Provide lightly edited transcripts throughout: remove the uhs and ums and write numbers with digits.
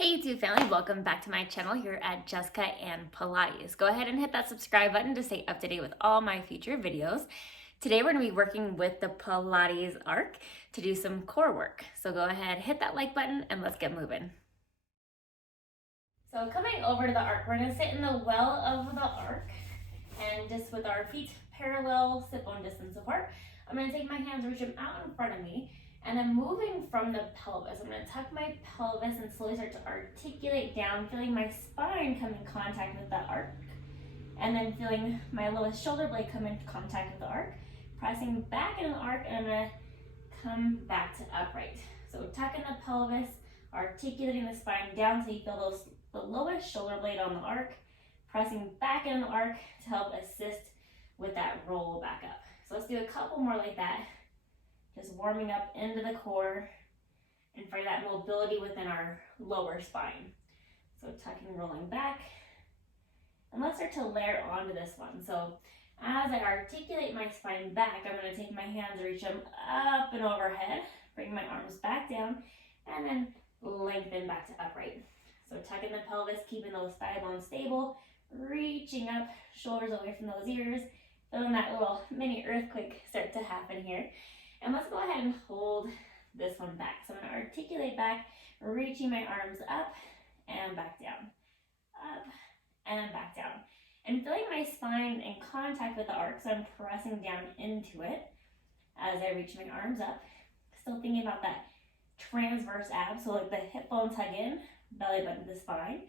Hey YouTube family, welcome back to my channel here at Jessica and Pilates. Go ahead and hit that subscribe button to stay up to date with all my future videos. Today we're going to be working with the Pilates Arc to do some core work. So go ahead, hit that like button and let's get moving. So coming over to the Arc, we're going to sit in the well of the Arc and just with our feet parallel, sit-bone distance apart. I'm going to take my hands, reach them out in front of me. And then moving from the pelvis, I'm going to tuck my pelvis and slowly start to articulate down, feeling my spine come in contact with the arc. And then feeling my lowest shoulder blade come in contact with the arc. Pressing back in the arc, and I'm going to come back to upright. So tucking the pelvis, articulating the spine down so you feel the lowest shoulder blade on the arc. Pressing back in the arc to help assist with that roll back up. So let's do a couple more like that. Just warming up into the core and for that mobility within our lower spine. So tucking, rolling back. And let's start to layer onto this one. So as I articulate my spine back, I'm going to take my hands, reach them up and overhead, bring my arms back down, and then lengthen back to upright. So tucking the pelvis, keeping those thigh bones stable, reaching up, shoulders away from those ears, feeling that little mini earthquake start to happen here. And let's go ahead and hold this one back. So I'm going to articulate back, reaching my arms up and back down, up and back down. And feeling my spine in contact with the arc, so I'm pressing down into it as I reach my arms up. Still thinking about that transverse ab, so like the hip bones hug in, belly button to spine.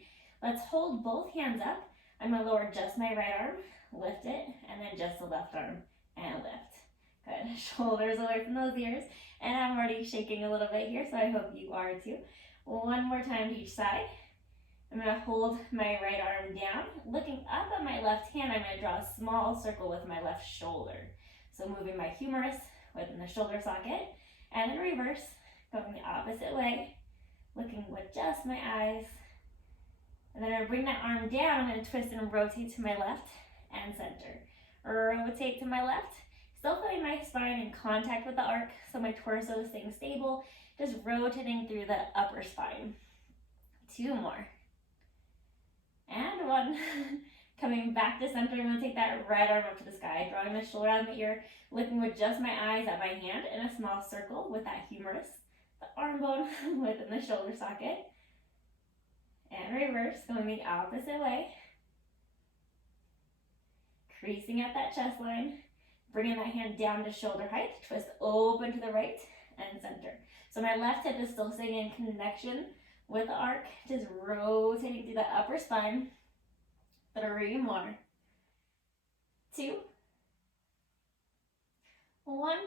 Let's hold both hands up. I'm going to lower just my right arm, lift it, and then just the left arm and lift. Good, shoulders away from those ears. And I'm already shaking a little bit here, so I hope you are too. One more time to each side. I'm going to hold my right arm down. Looking up at my left hand, I'm going to draw a small circle with my left shoulder. So moving my humerus within the shoulder socket. And in reverse, going the opposite way. Looking with just my eyes. And then I'm going to bring that arm down. I'm going to twist and rotate to my left and center. Rotate to my left. Still feeling my spine in contact with the arc, so my torso is staying stable, just rotating through the upper spine. Two more. And one. Coming back to center, I'm going to take that right arm up to the sky, drawing the shoulder out of my ear, looking with just my eyes at my hand in a small circle with that humerus, the arm bone within the shoulder socket. And reverse, going the opposite way. Creasing at that chest line. Bringing that hand down to shoulder height, twist open to the right and center. So my left hip is still staying in connection with the arc, just rotating through the upper spine. 3 more. 2. 1.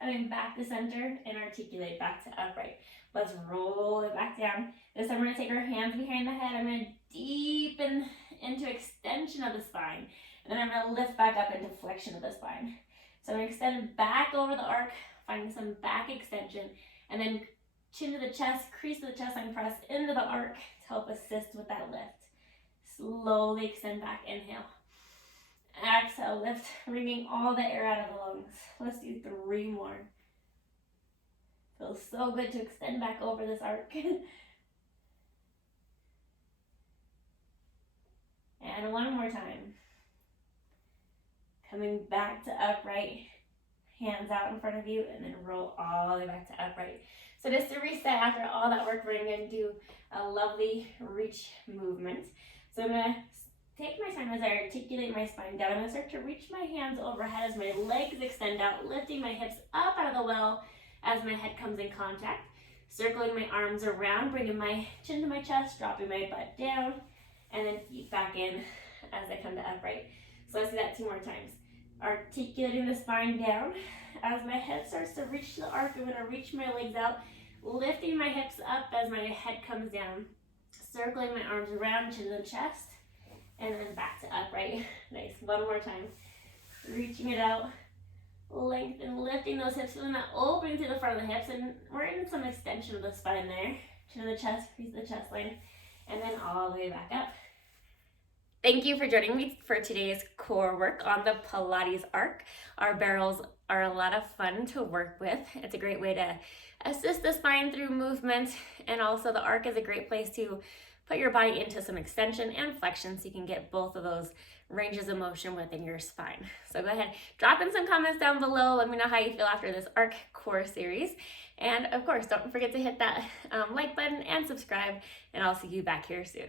Coming back to center and articulate back to upright. Let's roll it back down. This time we're going to take our hands behind the head. I'm going to deepen into extension of the spine. And then I'm going to lift back up into flexion of the spine. So I'm going to extend back over the arc, finding some back extension, and then chin to the chest, crease to the chest line, press into the arc to help assist with that lift. Slowly extend back, inhale. Exhale, lift, wringing all the air out of the lungs. Let's do 3 more. Feels so good to extend back over this arc. And one more time. Coming back to upright, hands out in front of you, and then roll all the way back to upright. So just to reset, after all that work, we're going to do a lovely reach movement. So I'm going to take my time as I articulate my spine down. I'm going to start to reach my hands overhead as my legs extend out, lifting my hips up out of the well as my head comes in contact. Circling my arms around, bringing my chin to my chest, dropping my butt down, and then feet back in as I come to upright. So let's do that 2 more times. Articulating the spine down. As my head starts to reach the arc, I'm going to reach my legs out, lifting my hips up as my head comes down. Circling my arms around, chin to the chest, and then back to upright. Nice. 1 more time. Reaching it out, lengthen, lifting those hips, feeling that opening to the front of the hips, and we're in some extension of the spine there. Chin to the chest, crease the chest line, and then all the way back up. Thank you for joining me for today's core work on the Pilates Arc. Our barrels are a lot of fun to work with. It's a great way to assist the spine through movement, and also the arc is a great place to put your body into some extension and flexion so you can get both of those ranges of motion within your spine. So go ahead, drop in some comments down below. Let me know how you feel after this arc core series. And of course, don't forget to hit that like button and subscribe, and I'll see you back here soon.